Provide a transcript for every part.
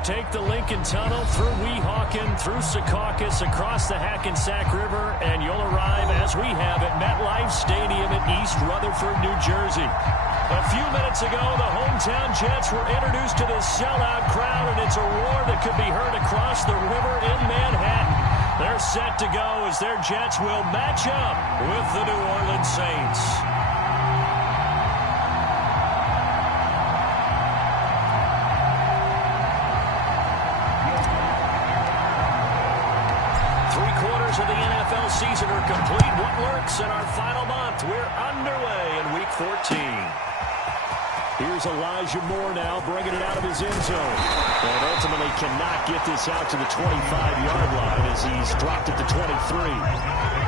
Take the Lincoln Tunnel through Weehawken, through Secaucus, across the Hackensack River, and you'll arrive, as we have, at MetLife Stadium in East Rutherford, New Jersey. A few minutes ago, the hometown Jets were introduced to this sellout crowd, and it's a roar that could be heard across the river in Manhattan. They're set to go as their Jets will match up with the New Orleans Saints. Of the NFL season are complete. What lurks in our final month? We're underway in Week 14. Here's Elijah Moore now, bringing it out of his end zone. And ultimately cannot get this out to the 25-yard line as he's dropped at the 23.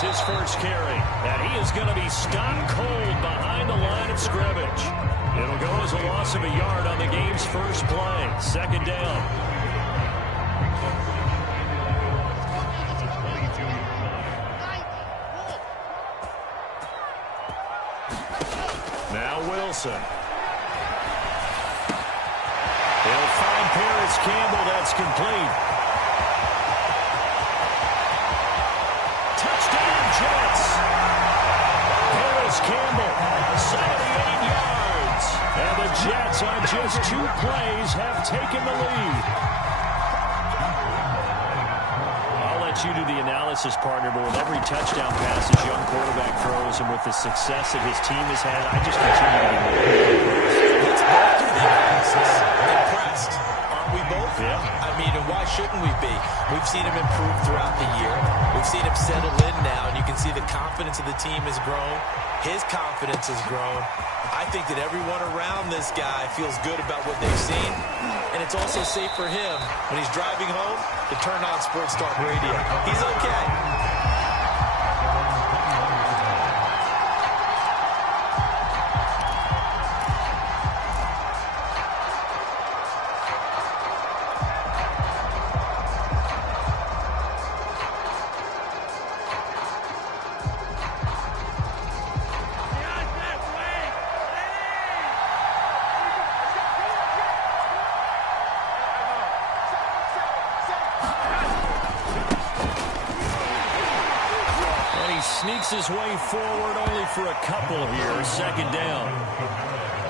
His first carry, and he is going to be stopped cold behind the line of scrimmage. It'll go as a loss of a yard on the game's first play. Second down. Now Wilson. He'll find Paris Campbell. That's complete. Jets. Paris Campbell, 78 yards. And the Jets on just 2 plays have taken the lead. I'll let you do the analysis, partner, but with every touchdown pass his young quarterback throws and with the success that his team has had, I just continue to be more impressed. Let's both do the analysis. Impressed. Aren't we both? Yeah. I mean, and why shouldn't we be? We've seen him improve throughout the year. We've seen him settle in now, and you can see the confidence of the team has grown. His confidence has grown. I think that everyone around this guy feels good about what they've seen, and it's also safe for him when he's driving home to turn on Sports Talk Radio. He's okay. Sneaks his way forward only for a couple of years. Second down.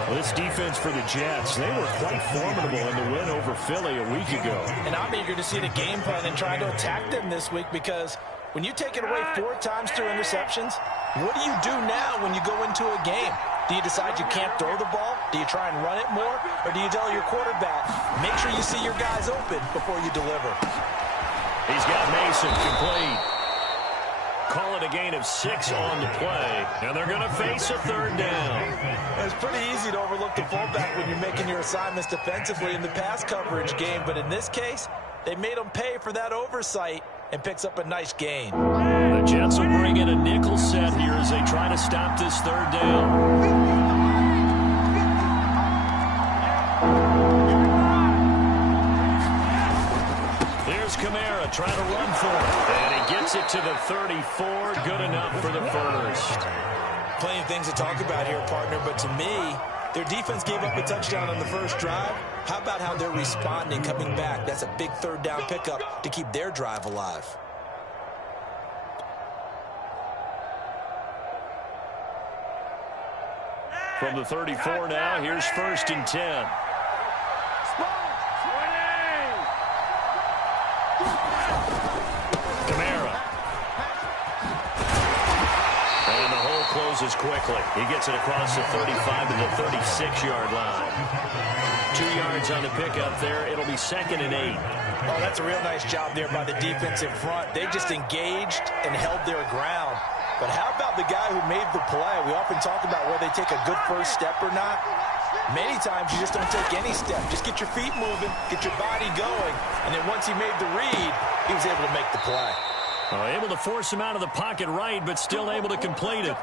Well, this defense for the Jets, they were quite formidable in the win over Philly a week ago. And I'm eager to see the game plan and try to attack them this week, because when you take it away 4 times through interceptions, what do you do now when you go into a game? Do you decide you can't throw the ball? Do you try and run it more? Or do you tell your quarterback, make sure you see your guys open before you deliver? He's got Mason complete. Call it a gain of 6 on the play, and they're going to face a third down. It's pretty easy to overlook the fullback when you're making your assignments defensively in the pass coverage game, but in this case, they made him pay for that oversight and picks up a nice gain. The Jets will bring in a nickel set here as they try to stop this third down. Kamara trying to run for it, and he gets it to the 34. Good enough for the first. Plenty of things to talk about here, partner, but to me, their defense gave up a touchdown on the first drive. How about how they're responding, coming back? That's a big third down pickup to keep their drive alive. From the 34 now, here's 1st and 10. Kamara. And the hole closes quickly. He gets it across the 35 to the 36-yard line. 2 yards on the pickup there. It'll be 2nd and 8. Oh, that's a real nice job there by the defense in front. They just engaged and held their ground. But how about the guy who made the play? We often talk about whether they take a good first step or not. Many times you just don't take any step. Just get your feet moving, get your body going, and then once he made the read, he was able to make the play. Able to force him out of the pocket right, but still able to complete it.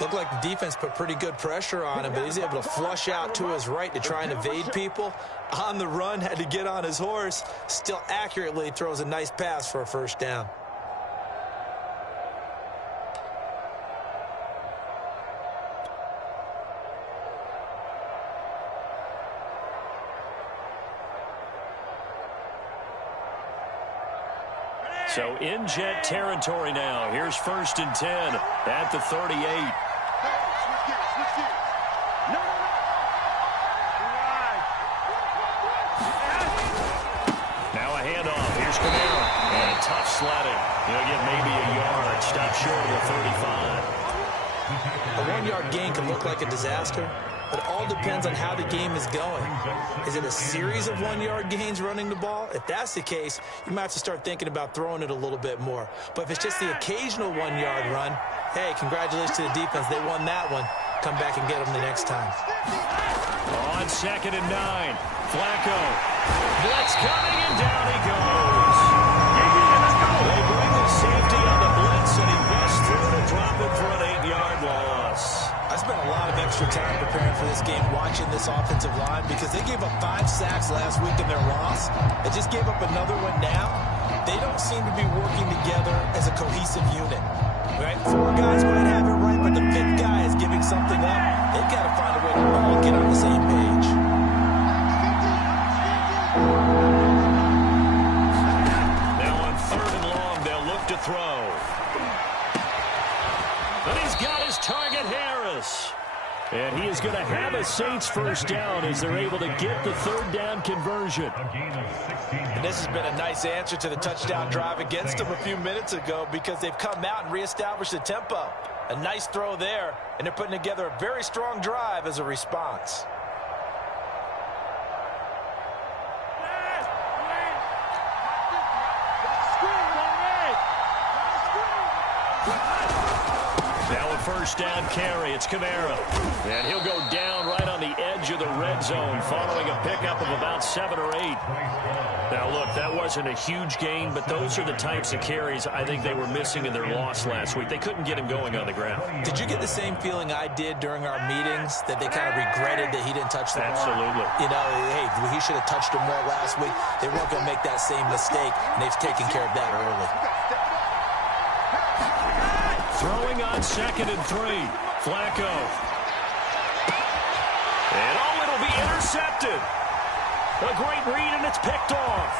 Looked like the defense put pretty good pressure on him, but he's able to flush out to his right to try and evade people. On the run, had to get on his horse. Still accurately throws a nice pass for a first down. So in jet territory now. Here's 1st and 10 at the 38. Now a handoff. Here's Camara. And a tough sledding. He'll get maybe a yard. Stop short of the 35. A 1-yard gain can look like a disaster, but it all depends on how the game is going. Is it a series of 1-yard gains running the ball? If that's the case, you might have to start thinking about throwing it a little bit more. But if it's just the occasional 1-yard run, hey, congratulations to the defense. They won that one. Come back and get them the next time. On 2nd and 9, Flacco. Blitz coming, and down he goes. They bring the safety on the blitz, and he busts through to drop it for an 8-yard loss. I spent a lot of extra time preparing for this game, watching this offensive line, because they gave up 5 sacks last week in their loss. They just gave up another one now. They don't seem to be working together as a cohesive unit. Right? 4 guys might have it right, but the 5th guy is giving something up. They've got to find a way to all get on the same page. Now on 3rd and long, they'll look to throw. And he's got his target, Harris. And he is going to have a Saints first down as they're able to get the 3rd down conversion. And this has been a nice answer to the touchdown drive against them a few minutes ago, because they've come out and reestablished the tempo. A nice throw there, and they're putting together a very strong drive as a response. Now a first down carry. It's Camara. And he'll go down right on the edge of the red zone following a pickup of about 7 or 8. Now, look, that wasn't a huge gain, but those are the types of carries I think they were missing in their loss last week. They couldn't get him going on the ground. Did you get the same feeling I did during our meetings, that they kind of regretted that he didn't touch the ball? Absolutely. You know, hey, he should have touched him more last week. They weren't going to make that same mistake, and they've taken care of that early. Throwing on 2nd and 3. Flacco. And it'll be intercepted. A great read, and it's picked off.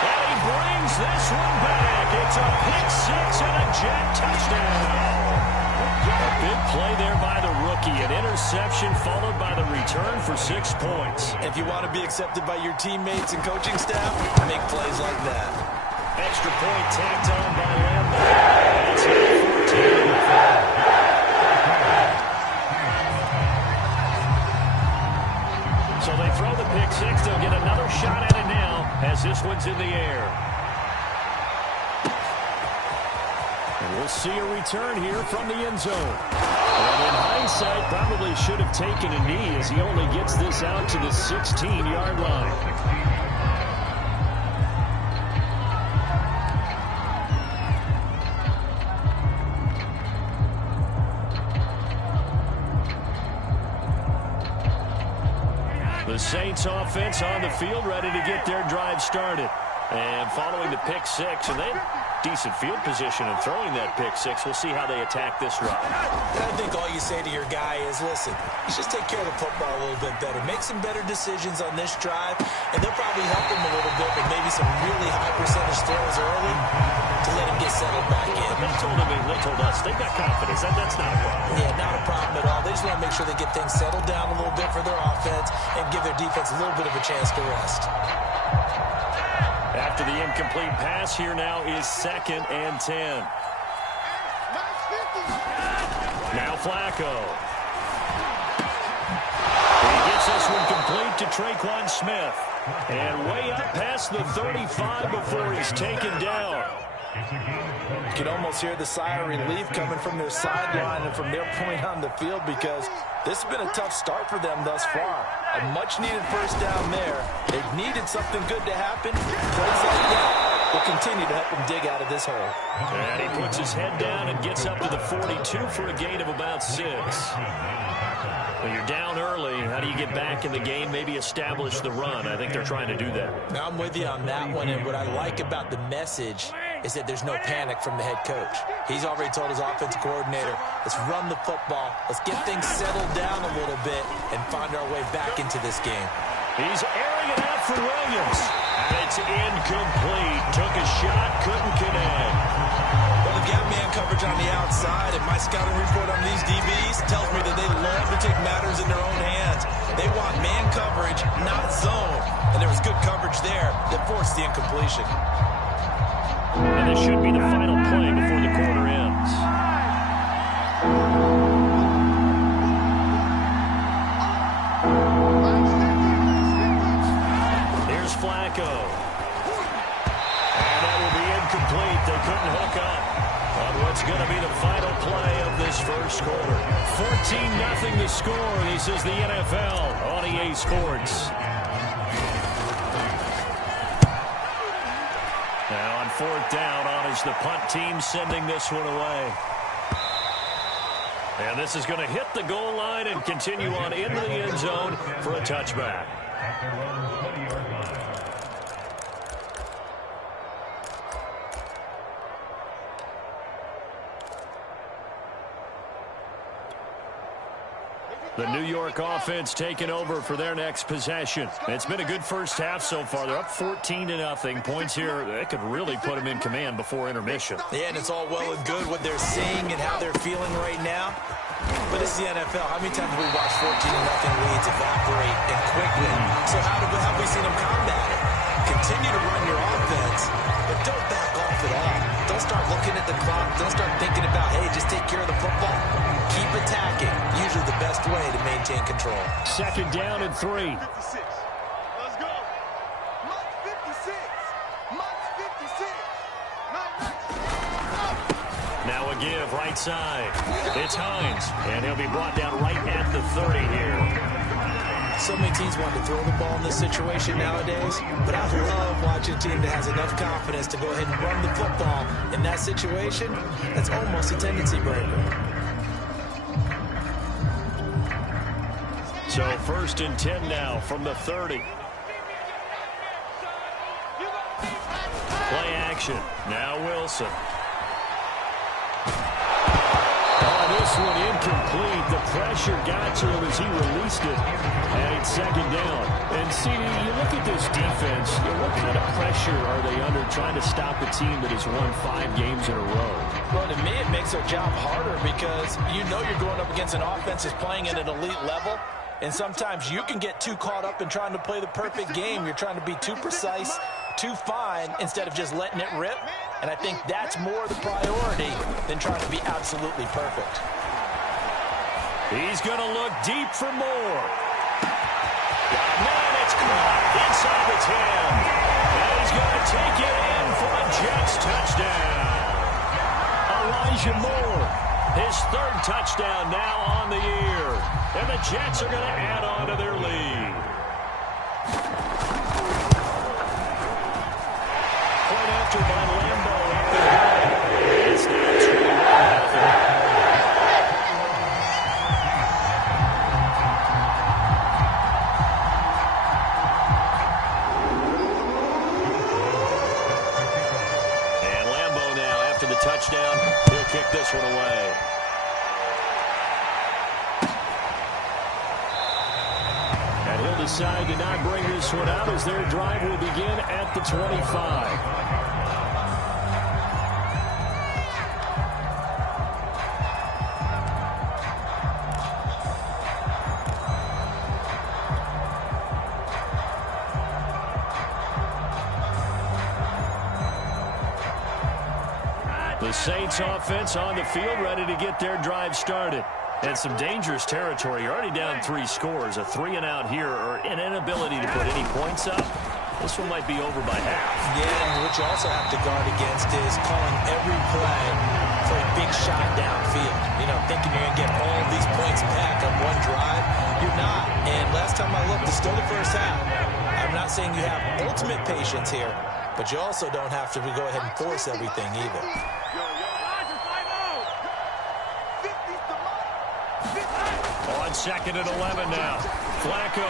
And he brings this one back. It's a pick 6 and a jet touchdown. A big play there by the rookie. An interception followed by the return for 6 points. If you want to be accepted by your teammates and coaching staff, make plays like that. Extra point tacked on by Lambert. It's 14. So they throw the pick 6. They'll get another shot at it now as this one's in the air. And we'll see a return here from the end zone. And in hindsight, probably should have taken a knee as he only gets this out to the 16-yard line. The Saints offense on the field, ready to get their drive started. And following the pick 6, and they have decent field position in throwing that pick 6. We'll see how they attack this drive. I think all you say to your guy is, listen, let's just take care of the football a little bit better. Make some better decisions on this drive, and they'll probably help him a little bit with maybe some really high percentage throws early to let him get settled back in. They told us they've got confidence. That's not a problem. Yeah, not a problem at all. They just want to make sure they get things settled down a little bit for their offense and give their defense a little bit of a chance to rest. After the incomplete pass, here now is 2nd and 10. Now Flacco. He gets this one complete to Traquan Smith. And way up past the 35 before he's taken down. You can almost hear the sigh of relief coming from their sideline and from their point on the field, because this has been a tough start for them thus far. A much-needed first down there. They've needed something good to happen. Plays like that will continue to help them dig out of this hole. And he puts his head down and gets up to the 42 for a gain of about 6. When you're down early, how do you get back in the game, maybe establish the run? I think they're trying to do that. Now, I'm with you on that one, and what I like about the message is that there's no panic from the head coach. He's already told his offensive coordinator, let's run the football, let's get things settled down a little bit and find our way back into this game. He's airing it out for Williams. And it's incomplete. Took a shot, couldn't connect. Well, they've got man coverage on the outside, and my scouting report on these DBs tells me that they love to take matters in their own hands. They want man coverage, not zone. And there was good coverage there that forced the incompletion. And this should be the final play before the quarter ends. Here's Flacco. And that will be incomplete. They couldn't hook up on what's going to be the final play of this first quarter. 14-0 the score. This is the NFL on EA Sports. Now on fourth down, on is the punt team sending this one away. And this is going to hit the goal line and continue on into the end zone for a touchback. The New York offense taking over for their next possession. It's been a good first half so far. They're up 14-0. Points here, that could really put them in command before intermission. Yeah, and it's all well and good what they're seeing and how they're feeling right now. But it's the NFL. How many times have we watched 14-0 leads evaporate and quickly? So how have we seen them combat it? Continue to run your offense, but don't back off at all. Don't start looking at the clock. Don't start thinking about, hey, just take care of the football. Keep attacking. Usually the best way to maintain control. Second down and 3. Let's go. Mark 56. Mark 56. Now a give right side. It's Hines, and he'll be brought down right at the 30 here. So many teams want to throw the ball in this situation nowadays, but I love watching a team that has enough confidence to go ahead and run the football. In that situation, that's almost a tendency breaker. So first and 10 now from the 30. Play action. Now Wilson. This one incomplete. The pressure got to him as he released it. And it's second down. And see, you look at this defense, what kind of pressure are they under trying to stop a team that has won 5 games in a row? Well, to me, it makes their job harder because you know you're going up against an offense that's playing at an elite level. And sometimes you can get too caught up in trying to play the perfect game. You're trying to be too precise, too fine, instead of just letting it rip. And I think that's more the priority than trying to be absolutely perfect. He's going to look deep for more. Man, it's caught inside the 10. And he's going to take it in for a Jets touchdown. Elijah Moore, his 3rd touchdown now on the year. And the Jets are going to add on to their lead. Point after by Lambo up the hill. It's now 2-0. Touchdown. He'll kick this one away. And he'll decide to not bring this one out as their drive will begin at the 25. The Saints offense on the field ready to get their drive started. And some dangerous territory. You're already down 3 scores. A 3-and-out here or an inability to put any points up this one might be over by half. Yeah, and what you also have to guard against is calling every play for a big shot downfield. You know, thinking you're going to get all these points back on one drive. You're not. And last time I looked, it's still the first half. I'm not saying you have ultimate patience here, but you also don't have to go ahead and force everything either. On 2nd and 11 now. Flacco.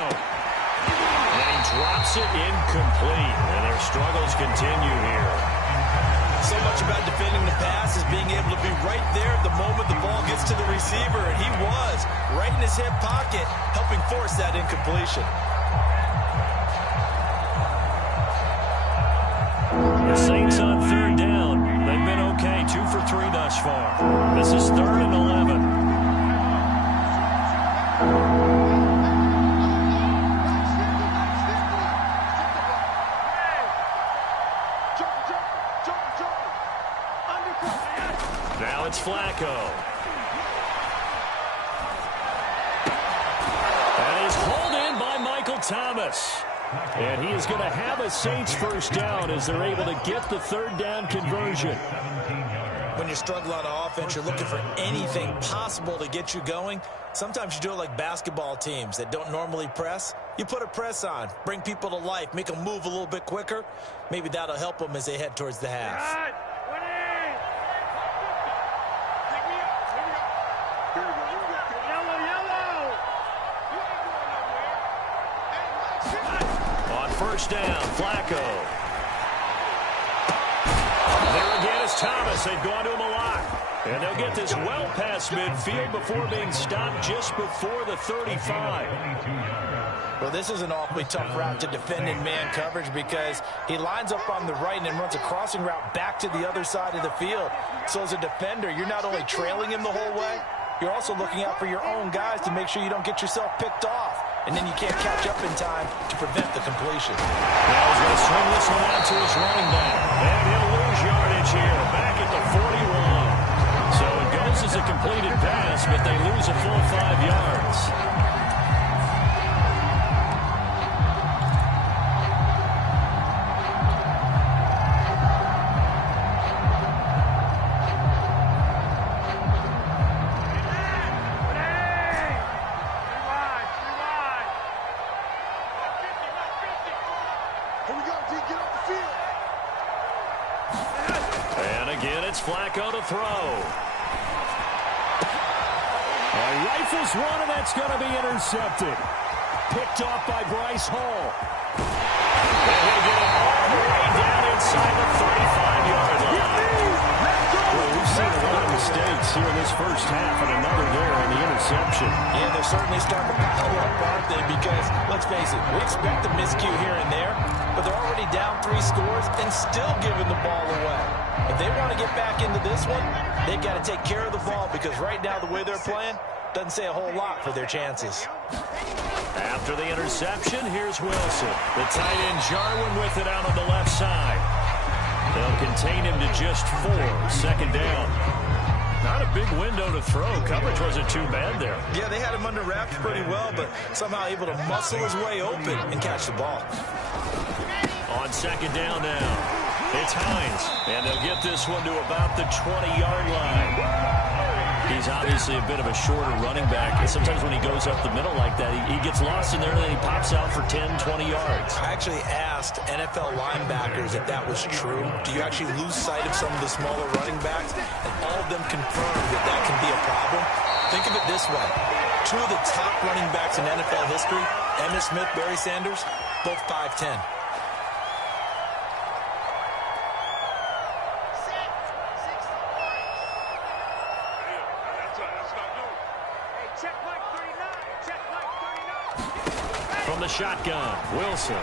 And he drops it incomplete. And their struggles continue here. So much about defending the pass is being able to be right there at the moment the ball gets to the receiver. And he was right in his hip pocket, helping force that incompletion. The Saints on 3rd down. They've been okay. 2 for 3 thus far. This is 3rd and 11. Now it's Flacco. And he's hauled in by Michael Thomas. And he is going to have a Saints first down as they're able to get the 3rd down conversion. When you struggle on offense, you're looking for anything possible to get you going. Sometimes you do it like basketball teams that don't normally press. You put a press on, bring people to life, make them move a little bit quicker. Maybe that'll help them as they head towards the half. On 1st down, Flacco. There again is Thomas. They've gone to him a lot. And they'll get this well past midfield before being stopped just before the 35. Well, this is an awfully tough route to defend in man coverage because he lines up on the right and then runs a crossing route back to the other side of the field. So as a defender, you're not only trailing him the whole way, you're also looking out for your own guys to make sure you don't get yourself picked off. And then you can't catch up in time to prevent the completion. Now he's going to swing this one out to his running back. And he'll lose yardage here, back at the 41. So it goes as a completed pass, but they lose a full 5 yards. Flacco to throw. Rifles one, and that's going to be intercepted. Picked off by Bryce Hall. And he'll get it all the way down inside the 35-yard line. Well, we've seen a lot of mistakes here in this first half, and another there in the interception. Yeah, they're certainly starting to pile up, aren't they? Because, let's face it, we expect a miscue here and there, but they're already down 3 scores and still giving the ball away. If they want to get back into this one, they've got to take care of the ball because right now the way they're playing doesn't say a whole lot for their chances. After the interception, here's Wilson. The tight end Jarwin with it out on the left side. They'll contain him to just 4. 2nd down. Not a big window to throw. Coverage wasn't too bad there. Yeah, they had him under wraps pretty well, but somehow able to muscle his way open and catch the ball. On 2nd down now. It's Hines, and they'll get this one to about the 20-yard line. He's obviously a bit of a shorter running back. And sometimes when he goes up the middle like that, he gets lost in there, and then he pops out for 10, 20 yards. I actually asked NFL linebackers if that was true. Do you actually lose sight of some of the smaller running backs? And all of them confirmed that that can be a problem. Think of it this way. 2 of the top running backs in NFL history, Emmitt Smith, Barry Sanders, both 5'10". From the shotgun, Wilson. And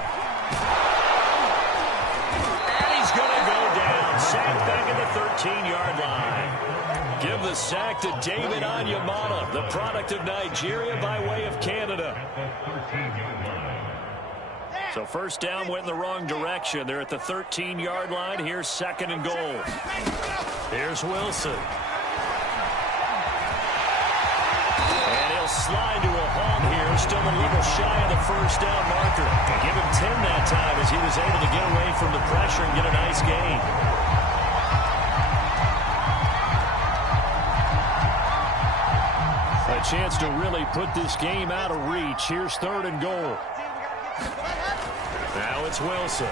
he's going to go down. Sacked back at the 13-yard line. Give the sack to David Onyemata, the product of Nigeria by way of Canada. So 1st down went in the wrong direction. They're at the 13-yard line. Here's 2nd and goal. Here's Wilson. And he'll slide to a halt here We're still a little shy of the first down marker. Give him 10 that time as he was able to get away from the pressure and get a nice gain. A chance to really put this game out of reach. Here's 3rd and goal. Now it's Wilson.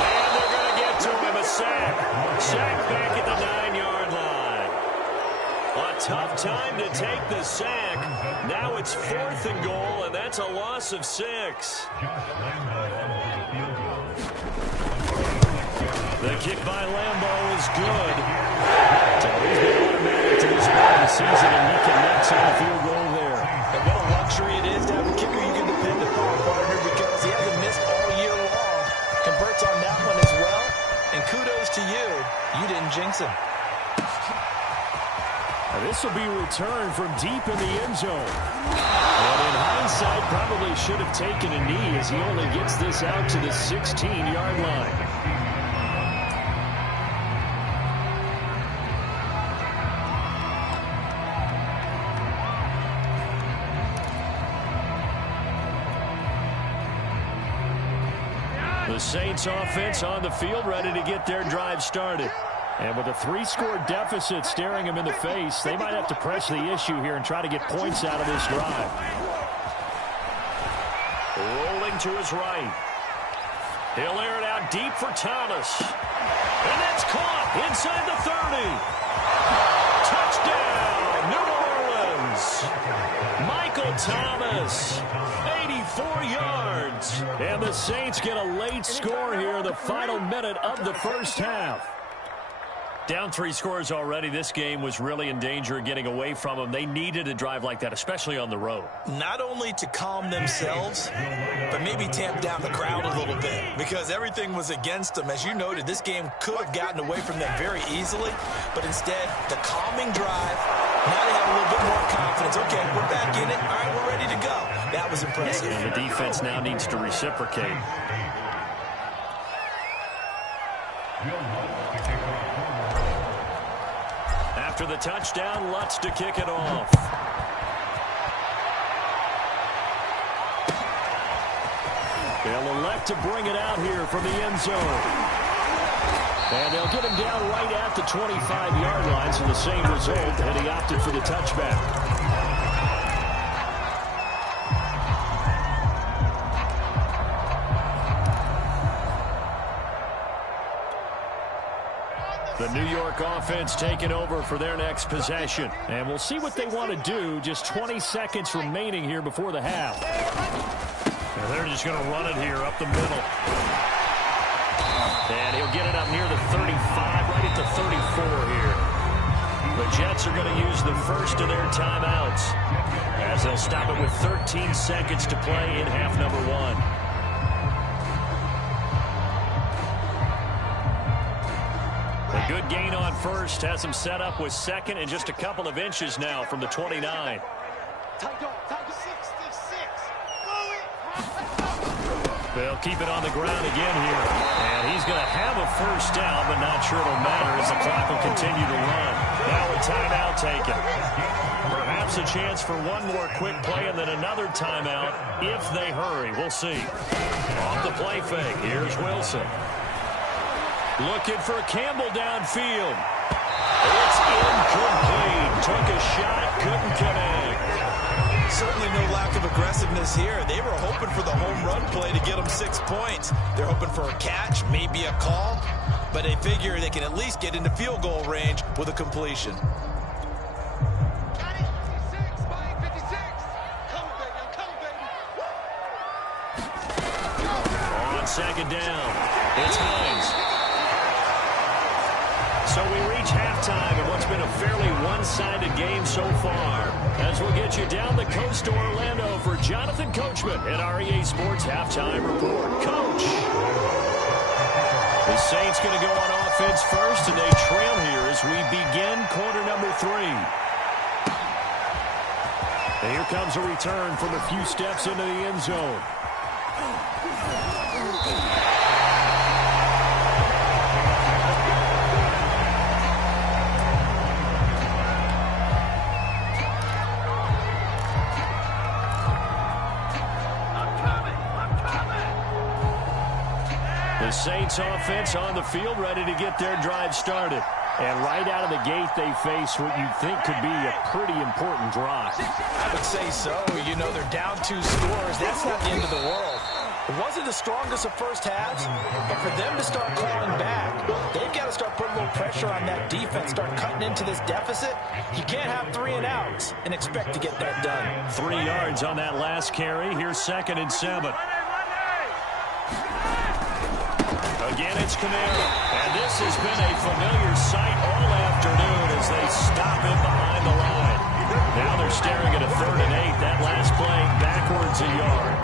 And they're going to get to him. A sack. Sack back at the 9-yard line. A tough time to take the sack. Now it's 4th and goal, and that's a loss of 6. The kick by Lambeau is good. So he's been automatic to this part of the season, and he connects on the field goal there. And what a luxury it is to have a kicker you can depend upon, partner, because he hasn't missed all year long. Converts on that one as well. And kudos to you. You didn't jinx him. This will be returned from deep in the end zone. And in hindsight, probably should have taken a knee as he only gets this out to the 16-yard line. The Saints offense on the field, ready to get their drive started. And with a 3-score deficit staring him in the face, they might have to press the issue here and try to get points out of this drive. Rolling to his right. He'll air it out deep for Thomas. And that's caught inside the 30. Touchdown, New Orleans. Michael Thomas, 84 yards. And the Saints get a late score here in the final minute of the first half. Down 3 scores already. This game was really in danger of getting away from them. They needed a drive like that, especially on the road. Not only to calm themselves, but maybe tamp down the crowd a little bit because everything was against them. As you noted, this game could have gotten away from them very easily, but instead, the calming drive, now they have a little bit more confidence. Okay, we're back in it. All right, we're ready to go. That was impressive. And the defense now needs to reciprocate. After the touchdown, Lutz to kick it off. They'll elect to bring it out here from the end zone. And they'll get him down right at the 25-yard line, so the same result, and he opted for the touchback. The New York offense taking over for their next possession. And we'll see what they want to do. Just 20 seconds remaining here before the half. And they're just going to run it here up the middle. And he'll get it up near the 35, right at the 34 here. The Jets are going to use the first of their timeouts as they'll stop it with 13 seconds to play in half number 1. A good gain on first has him set up with second and just a couple of inches now from the 29. They'll keep it on the ground again here. And he's going to have a first down, but not sure it'll matter as the clock will continue to run. Now a timeout taken. Perhaps a chance for one more quick play and then another timeout if they hurry. We'll see. Off the play fake, here's Wilson. Looking for Campbell downfield. It's incomplete. Took a shot, couldn't connect. Certainly no lack of aggressiveness here. They were hoping for the home run play to get them 6 points. They're hoping for a catch, maybe a call, but they figure they can at least get into field goal range with a completion. On second down, it's Hines. So we reach halftime in what's been a fairly one-sided game so far. As we'll get you down the coast to Orlando for Jonathan Coachman at our EA Sports Halftime Report. Coach. The Saints going to go on offense first, and they trail here as we begin quarter number 3. And here comes a return from a few steps into the end zone. The Saints offense on the field, ready to get their drive started. And right out of the gate, they face what you think could be a pretty important drive. I would say so. You know, they're down 2 scores. That's not the end of the world. It wasn't the strongest of first halves, but for them to start clawing back, they've got to start putting a little pressure on that defense, start cutting into this deficit. You can't have 3 and outs and expect to get that done. 3 yards on that last carry. Here's 2nd and 7. Again, it's Kamara. And this has been a familiar sight all afternoon as they stop him behind the line. Now they're staring at a 3rd and 8. That last play backwards a yard.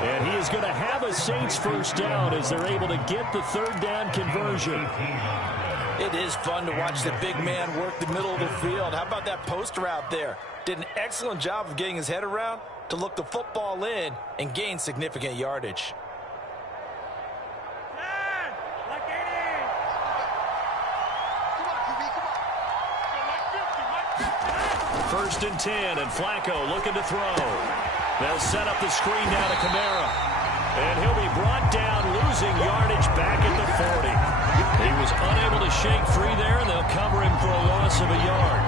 And he is going to have a Saints first down as they're able to get the 3rd down conversion. It is fun to watch the big man work the middle of the field. How about that poster out there? Did an excellent job of getting his head around to look the football in and gain significant yardage. First and 10, and Flacco looking to throw. They'll set up the screen down to Kamara. And he'll be brought down, losing yardage back at the 40. He was unable to shake free there, and they'll cover him for a loss of a yard.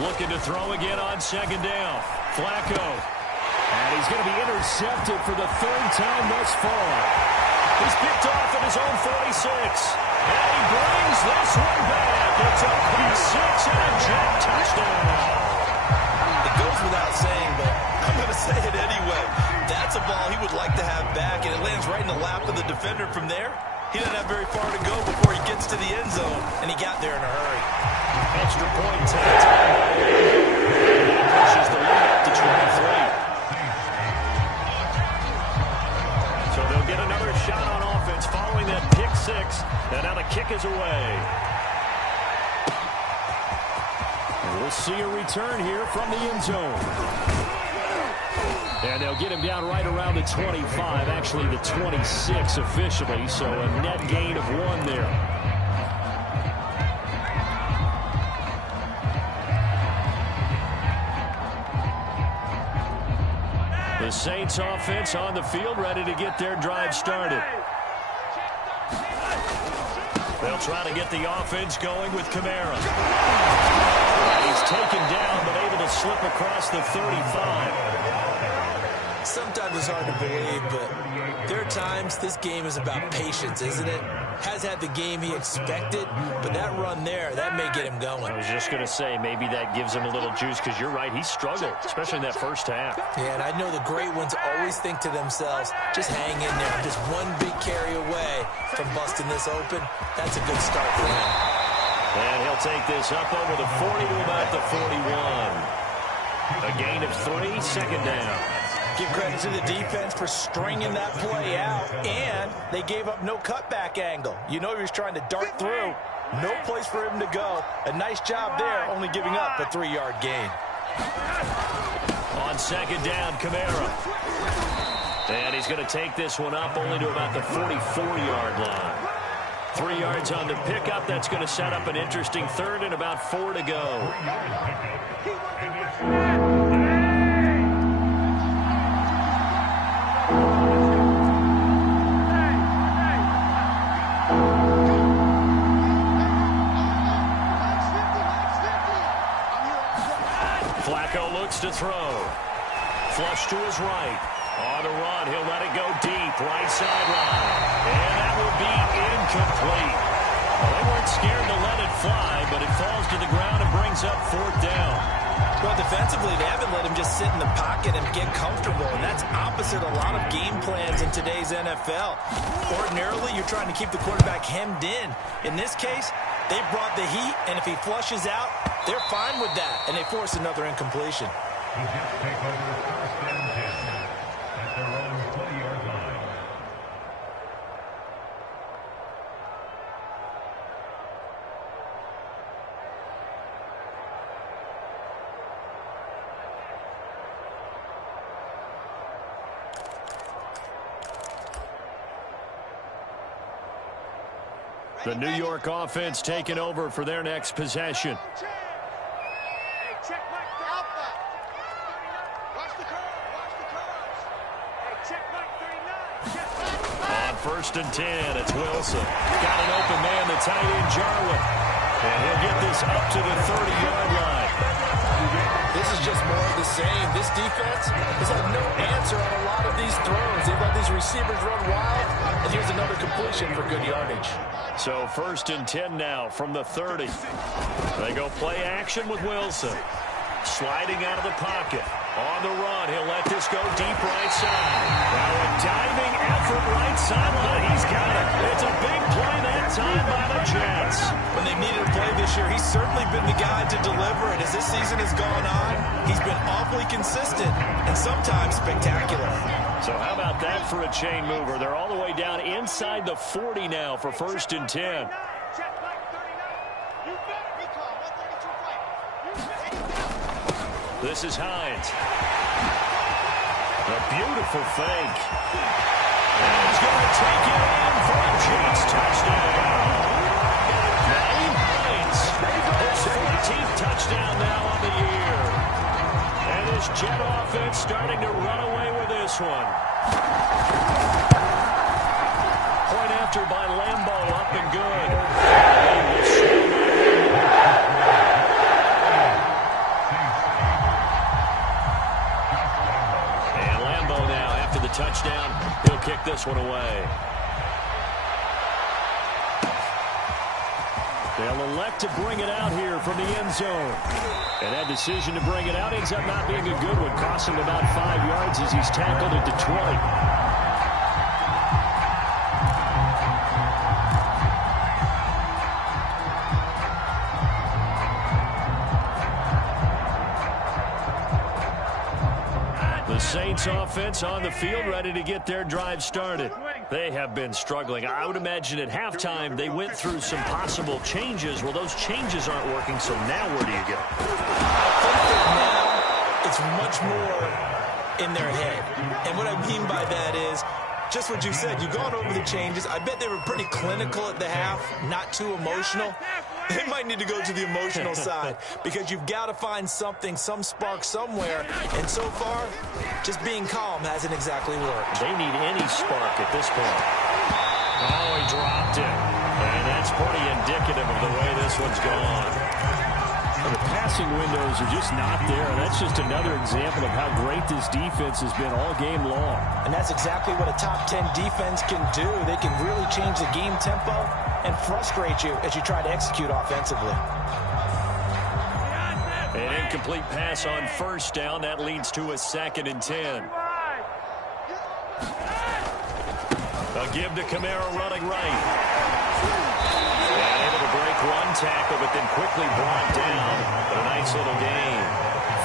Looking to throw again on 2nd down. Flacco. And he's going to be intercepted for the 3rd time thus far. He's picked off at his own 46. And he brings this one back. It's a pick 6 and a jet touchdown. It goes without saying, but I'm going to say it anyway. That's a ball he would like to have back, and it lands right in the lap of the defender from there. He doesn't have very far to go before he gets to the end zone, and he got there in a hurry. Extra point time. Pushes the lead up to 23. So they'll get another shot on offense following that pick 6. And now the kick is away. And we'll see a return here from the end zone. And they'll get him down right around the 25, actually the 26 officially, so a net gain of 1 there. The Saints offense on the field, ready to get their drive started. They'll try to get the offense going with Kamara. He's taken down, but able to slip across the 35. Sometimes it's hard to believe, but there are times this game is about patience, isn't it? Has had the game he expected, but that run there, that may get him going. I was just going to say, maybe that gives him a little juice, because you're right, he struggled, especially in that first half. Yeah, and I know the great ones always think to themselves, just hang in there. Just one big carry away from busting this open. That's a good start for him. And he'll take this up over the 40 to about the 41. A gain of 3, 2nd down. Give credit to the defense for stringing that play out, and they gave up no cutback angle. You know he was trying to dart through. No place for him to go. A nice job there, only giving up a 3-yard gain. On 2nd down, Kamara. And he's going to take this one up only to about the 44-yard line. 3 yards on the pickup. That's going to set up an interesting 3rd and about 4 to go. Flacco looks to throw. Flush to his right. On the run, he'll let it go deep. Right sideline. And that will be incomplete. Well, they weren't scared to let it fly, but it falls to the ground and brings up 4th down. Well, defensively, they haven't let him just sit in the pocket and get comfortable, and that's opposite a lot of game plans in today's NFL. Ordinarily, you're trying to keep the quarterback hemmed in. In this case, they brought the heat, and if he flushes out, they're fine with that, and they force another incompletion. He just take over first and 10 at their own 20-yard line. The New York offense taking over for their next possession. On 1st and 10, it's Wilson. Got an open man, the tight end, Jarwin. And he'll get this up to the 30-yard line. This is just more of the same. This defense has had no answer on a lot of these throws. They've let these receivers run wild, and here's another completion for good yardage. So 1st and 10 now from the 30. They go play action with Wilson. Sliding out of the pocket. On the run, he'll let this go deep right side. Now a diving effort right sideline. He's got it. It's a big play that time by the Jets. When they've needed a play this year, he's certainly been the guy to deliver. And as this season has gone on, he's been awfully consistent and sometimes spectacular. So how about that for a chain mover? They're all the way down inside the 40 now for 1st and 10. This is Hines. A beautiful fake. And he's going to take it in for a Jets touchdown. Naeem Hines, his 14th touchdown now on the year. And his Jet offense starting to run away with this one. Point after by Lambo, up and good. Touchdown. He'll kick this one away. They'll elect to bring it out here from the end zone. And that decision to bring it out ends up not being a good one. Cost him about 5 yards as he's tackled at the 20. Saints offense on the field, ready to get their drive started. They have been struggling. I would imagine at halftime they went through some possible changes. Well, those changes aren't working, so now where do you go? I think that now it's much more in their head. And what I mean by that is just what you said. You've gone over the changes. I bet they were pretty clinical at the half, not too emotional. They might need to go to the emotional side because you've got to find something, some spark somewhere. And so far, just being calm hasn't exactly worked. They need any spark at this point. Oh, he dropped it. And that's pretty indicative of the way this one's gone. The passing windows are just not there. That's just another example of how great this defense has been all game long. And that's exactly what a top 10 defense can do. They can really change the game tempo and frustrate you as you try to execute offensively. An incomplete pass on 1st down. That leads to a 2nd and 10. A give to Kamara running right. And able to break one tackle, but then quickly brought down. But a nice little gain.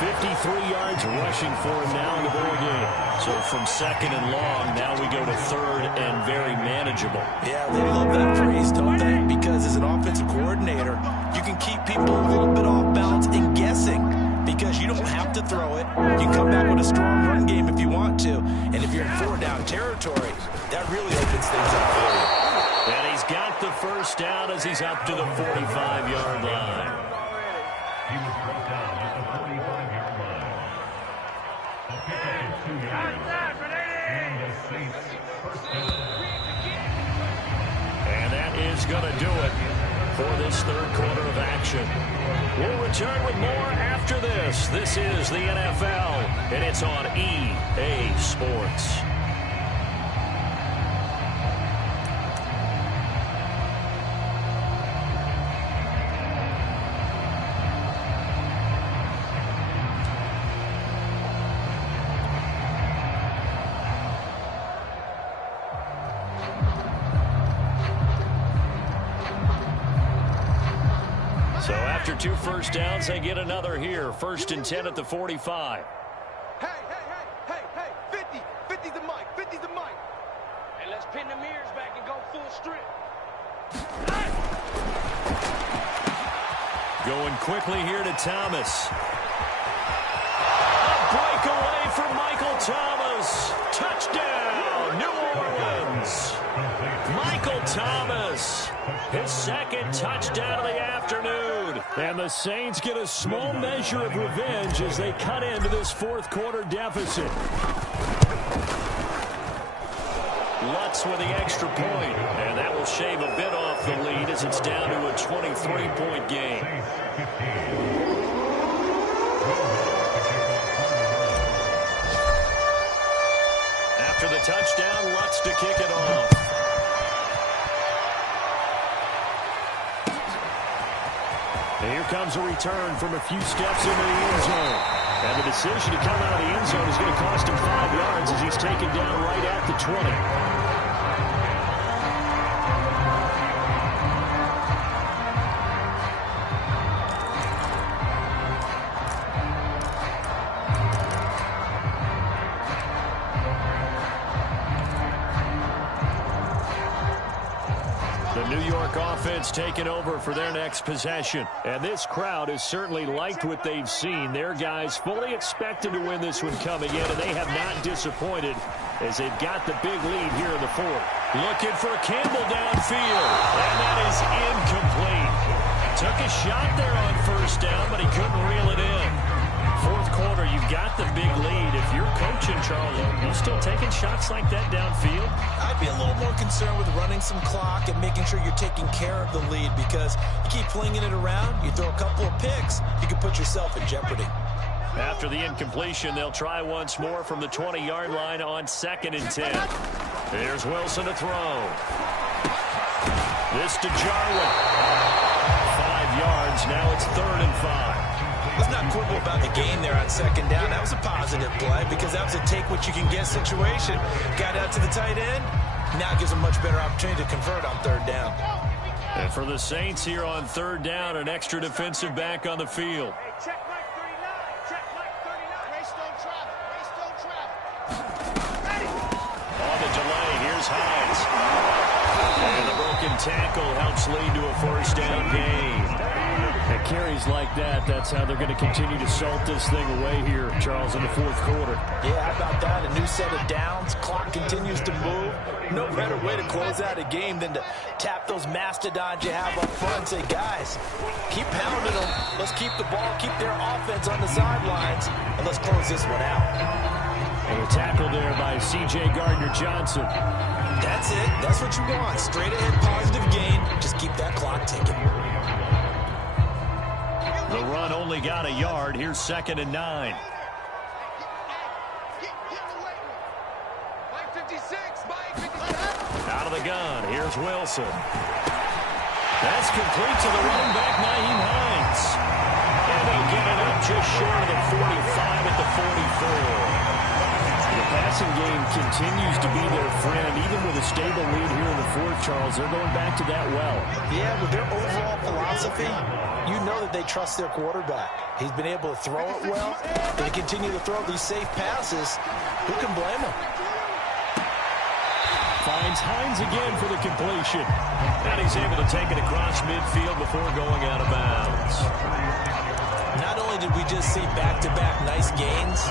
53 yards rushing for him now in the ball game. So from 2nd and long, now we go to 3rd and very manageable. Yeah, they love that phrase, don't they? Because as an offensive coordinator, you can keep people a little bit off balance and guessing because you don't have to throw it. You can come back with a strong run game if you want to. And if you're in 4-down territory, that really opens things up for you. And he's got the 1st down as he's up to the 45-yard line. He was brought down at the 45-yard line. A pickup of 2 yards. And the Saints first down. And that is going to do it for this 3rd quarter of action. We'll return with more after this. This is the NFL, and it's on EA Sports. So after 2 first downs, they get another here. 1st and 10 at the 45. Hey, 50. 50's the mic. 50's the mic. Hey, let's pin the mirrors back and go full strip. Going quickly here to Thomas. A breakaway for Michael Thomas. Touchdown, New Orleans. Michael Thomas, his 2nd touchdown of the afternoon. And the Saints get a small measure of revenge as they cut into this 4th quarter deficit. Lutz with the extra point, and that will shave a bit off the lead as it's down to a 23-point game. After the touchdown, Lutz to kick it off. And here comes a return from a few steps into the end zone. And the decision to come out of the end zone is going to cost him 5 yards as he's taken down right at the 20. Offense taking over for their next possession. And this crowd has certainly liked what they've seen. Their guys fully expected to win this one coming in, and they have not disappointed as they've got the big lead here in the 4th. Looking for Campbell downfield, and that is incomplete. Took a shot there on 1st down, but he couldn't reel it in. 4th quarter, you've got the big lead. If you're coaching, Charlie, you still taking shots like that downfield? I'd be a little more concerned with running some clock and making sure you're taking care of the lead, because you keep flinging it around, you throw a couple of picks, you can put yourself in jeopardy. After the incompletion, they'll try once more from the 20-yard line on 2nd and 10. There's Wilson to throw. This to Jarwin. 5 yards. Now it's 3rd and 5. Let's not quibble about the gain there on 2nd down. That was a positive play because that was a take-what-you-can-get situation. Got out to the tight end. Now gives a much better opportunity to convert on 3rd down. And for the Saints here on 3rd down, an extra defensive back on the field. Hey, check Mike 39. Check Mike 39. Race don't travel. Race don't travel. Ready. On the delay, here's Hines. And the broken tackle helps lead to a 1st down gain. And carries like that, that's how they're going to continue to salt this thing away here, Charles, in the 4th quarter. Yeah, how about that? A new set of downs. Clock continues to move. No better way to close out a game than to tap those mastodons you have up front and say, guys, keep pounding them. Let's keep the ball, keep their offense on the sidelines, and let's close this one out. And a tackle there by C.J. Gardner-Johnson. That's it. That's what you want. Straight ahead, positive gain. Just keep that clock ticking. The run only got a yard. Here's 2nd and 9. Out of the gun. Here's Wilson. That's complete to the running back, Nyheim Hines. And they'll get it up just short of the 45 at the 44. The passing game continues to be their friend, even with a stable lead here in the 4th, Charles. They're going back to that well. Yeah, with their overall philosophy, you know that they trust their quarterback. He's been able to throw it well. They continue to throw these safe passes. Who can blame them? Finds Hines again for the completion. And he's able to take it across midfield before going out of bounds. Not only did we just see back-to-back nice gains,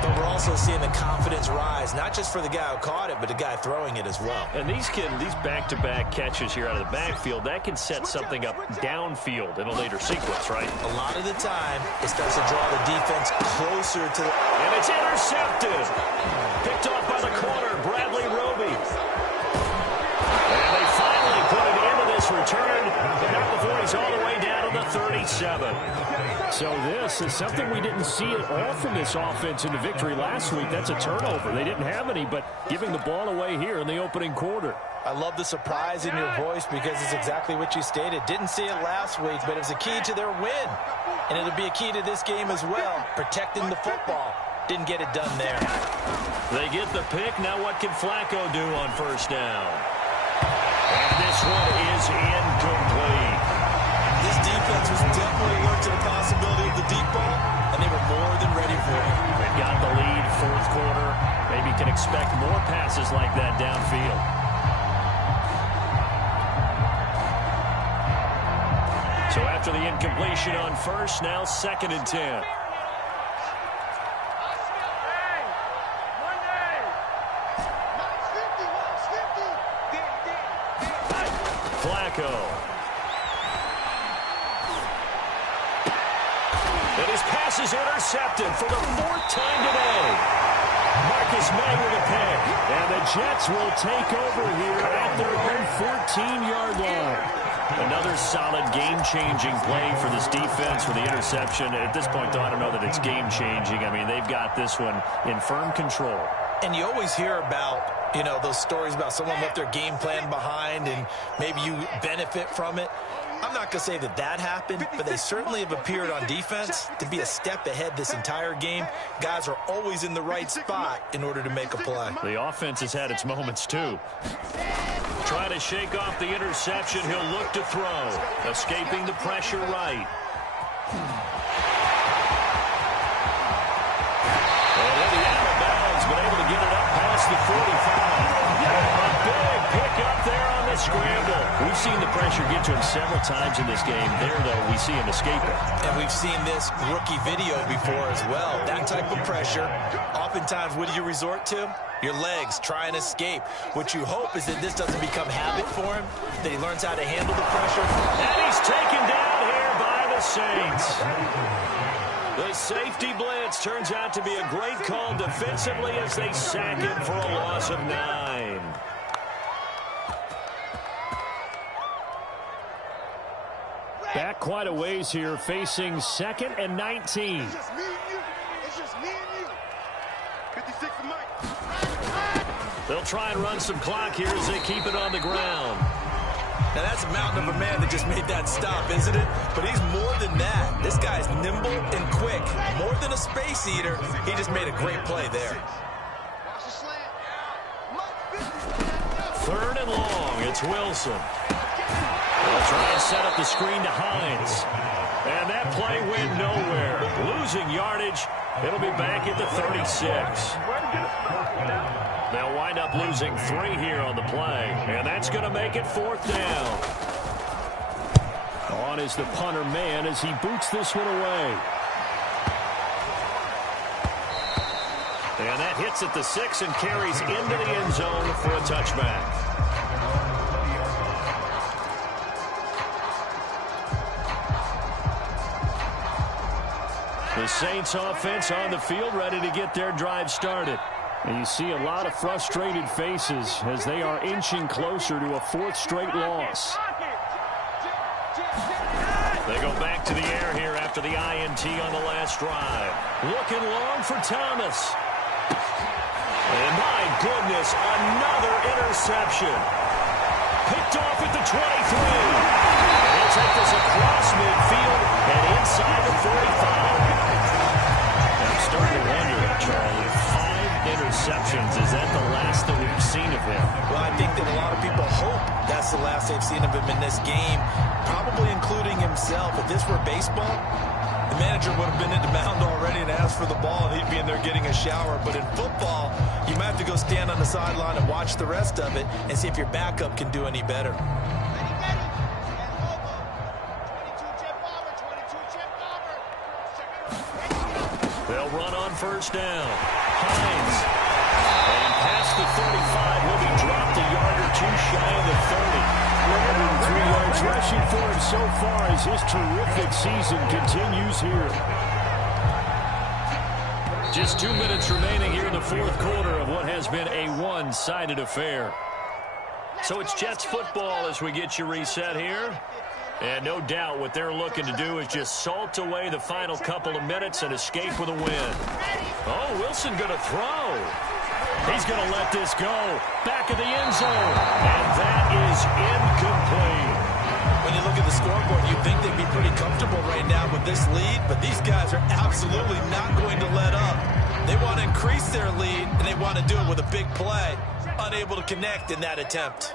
but we're also seeing the confidence rise, not just for the guy who caught it, but the guy throwing it as well. And these back-to-back catches here out of the backfield, that can set something up downfield in a later sequence, right? A lot of the time, it starts to draw the defense closer to the... And it's intercepted. Picked off by the corner, Bradley Roby. And they finally put an end to this return, but not before he's all the way down to the 37. So this is something we didn't see at all from this offense in the victory last week. That's a turnover. They didn't have any, but giving the ball away here in the opening quarter. I love the surprise in your voice because it's exactly what you stated. Didn't see it last week, but it was a key to their win. And it'll be a key to this game as well, protecting the football. Didn't get it done there. They get the pick. Now what can Flacco do on 1st down? And this one is incomplete. This defense was after the incompletion on first. Now 2nd and 10. Flacco. And his pass is intercepted for the 4th time today. Marcus May with a pick. And the Jets will take over here at their own 14-yard line. Another solid game-changing play for this defense with the interception. At this point, though, I don't know that it's game-changing. I mean, they've got this one in firm control. And you always hear about, you know, those stories about someone left their game plan behind and maybe you benefit from it. I'm not going to say that that happened, but they certainly have appeared on defense to be a step ahead this entire game. Guys are always in the right spot in order to make a play. The offense has had its moments, too. Trying to shake off the interception. He'll look to throw. Escaping the pressure right. And with the out of bounds, but able to get it up past the 45. A big pick up there on the scramble. We've seen the pressure get to him several times in this game. There, though, we see him escape it. And we've seen this rookie video before as well. That type of pressure, oftentimes, what do you resort to? Your legs, try and escape. What you hope is that this doesn't become habit for him, that he learns how to handle the pressure. And he's taken down here by the Saints. The safety blitz turns out to be a great call defensively as they sack him for a loss of 9. Back quite a ways here, facing 2nd and 19. It's just me and you. It's just me and you. 56 to Mike. They'll try and run some clock here as they keep it on the ground. Now, that's a mountain of a man that just made that stop, isn't it? But he's more than that. This guy's nimble and quick. More than a space eater, he just made a great play there. Watch the slant. Mike 50. 3rd and long. It's Wilson. They'll try and set up the screen to Hines. And that play went nowhere. Losing yardage. It'll be back at the 36. They'll wind up losing 3 here on the play. And that's going to make it 4th down. On is the punter man as he boots this one away. And that hits at the 6 and carries into the end zone for a touchback. The Saints offense on the field ready to get their drive started. And you see a lot of frustrated faces as they are inching closer to a 4th straight loss. They go back to the air here after the INT on the last drive. Looking long for Thomas. And my goodness, another interception. Picked off at the 23. They'll take this across midfield and inside the 45. I'm starting to wonder, Charlie, 5 interceptions. Is that the last that we've seen of him? Well, I think that a lot of people hope that's the last they've seen of him in this game, probably including himself. If this were baseball, the manager would have been in the mound already and asked for the ball, and he'd be in there getting a shower. But in football, you might have to go stand on the sideline and watch the rest of it and see if your backup can do any better. They'll run on 1st down. Hines. And past the 35, will be dropped a yard or 2 shy of the 30. 103 yards rushing for him so far as his terrific season continues here. Just 2 minutes remaining here in the 4th quarter of what has been a one-sided affair. So it's Jets football as we get you reset here. And no doubt what they're looking to do is just salt away the final couple of minutes and escape with a win. Oh, Wilson going to throw. He's going to let this go. Back of the end zone. And that is incomplete. When you look at the scoreboard, you'd think they'd be pretty comfortable right now with this lead, but these guys are absolutely not going to let up. They want to increase their lead, and they want to do it with a big play. Unable to connect in that attempt.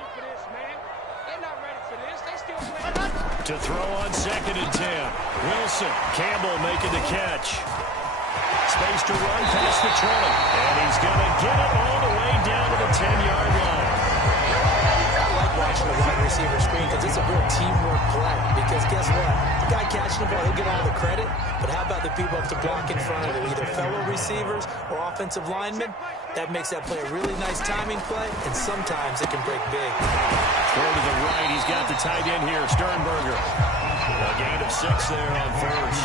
To throw on 2nd and 10. Wilson. Campbell making the catch. Space to run past the 20. And he's going to get it all the way down to the 10-yard line. I like watching the wide receiver screen because it's a real teamwork play. Because because guess what? The guy catching the ball, he'll get all the credit, but how about the people up to block in front of him, either fellow receivers or offensive linemen? That makes that play a really nice timing play, and sometimes it can break big. Throw to the right. He's got the tight end here, Sternberger. A gain of 6 there on first.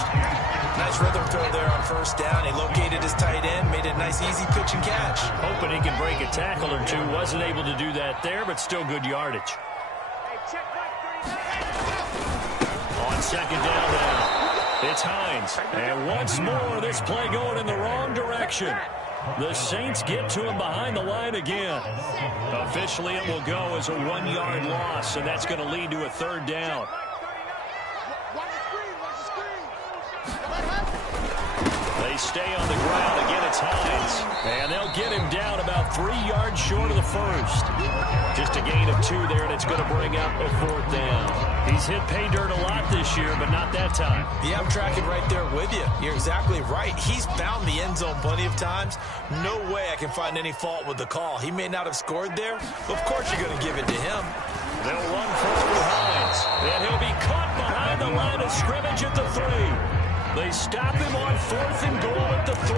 Nice rhythm throw there on first down. He located his tight end, made a nice easy pitch and catch. Hoping he can break a tackle or two. Wasn't able to do that there, but still good yardage. On second down now, it's Hines. And once more, this play going in the wrong direction. The Saints get to him behind the line again. Officially, it will go as a 1-yard loss, and that's going to lead to a third down. They stay on the ground. Again, it's Hines. And they'll get him down about 3 yards short of the first. Just a gain of 2 there, and it's going to bring up a fourth down. He's hit pay dirt a lot this year, but not that time. Yeah, I'm tracking right there with you. You're exactly right. He's found the end zone plenty of times. No way I can find any fault with the call. He may not have scored there, but of course you're going to give it to him. They'll run first with Hines. And he'll be caught behind the line of scrimmage at the 3. They stop him on 4th and goal at the 3.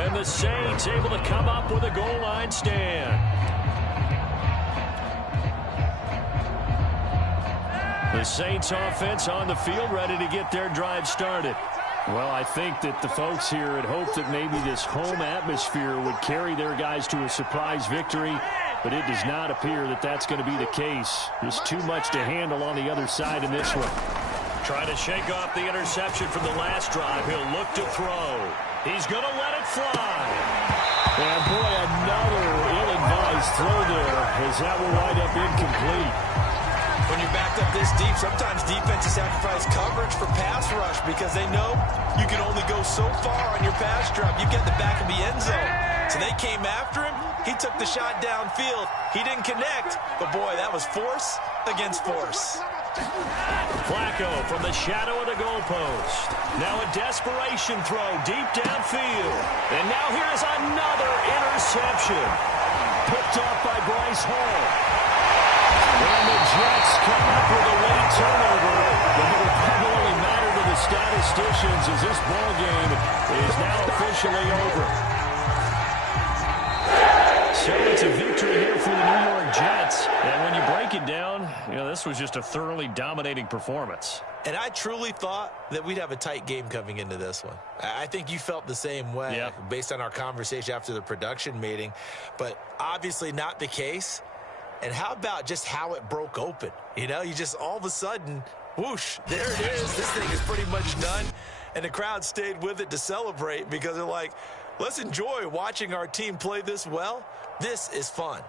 And the Saints able to come up with a goal line stand. The Saints offense on the field, ready to get their drive started. Well, I think that the folks here had hoped that maybe this home atmosphere would carry their guys to a surprise victory, but it does not appear that that's going to be the case. There's too much to handle on the other side in this one. Trying to shake off the interception from the last drive. He'll look to throw. He's going to let it fly. And boy, another ill-advised throw there, as that will wind up incomplete. When you're backed up this deep, sometimes defenses sacrifice coverage for pass rush because they know you can only go so far on your pass drop. You get the back of the end zone. So they came after him. He took the shot downfield. He didn't connect, but boy, that was force against force. Flacco from the shadow of the goalpost. Now a desperation throw deep downfield. And now here's another interception. Picked off by Bryce Hall. And the Jets come up with a late turnover. But it will probably only matter to the statisticians as this ball game is now officially over. So it's a victory here for the New York Jets. And when you break it down, this was just a thoroughly dominating performance. And I truly thought that we'd have a tight game coming into this one. I think you felt the same way based on our conversation after the production meeting. But obviously not the case. And how about just how it broke open? You just all of a sudden, whoosh, there it is. This thing is pretty much done. And the crowd stayed with it to celebrate because they're like, let's enjoy watching our team play this well. This is fun.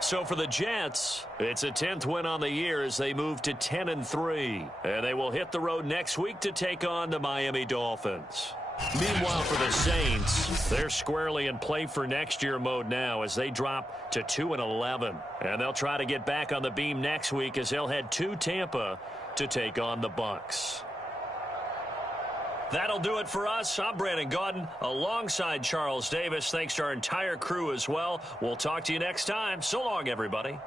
So for the Jets, it's a 10th win on the year as they move to 10-3. And they will hit the road next week to take on the Miami Dolphins. Meanwhile, for the Saints, they're squarely in play for next year mode now as they drop to 2-11. And they'll try to get back on the beam next week as they'll head to Tampa to take on the Bucs. That'll do it for us. I'm Brandon Gaudin alongside Charles Davis. Thanks to our entire crew as well. We'll talk to you next time. So long, everybody.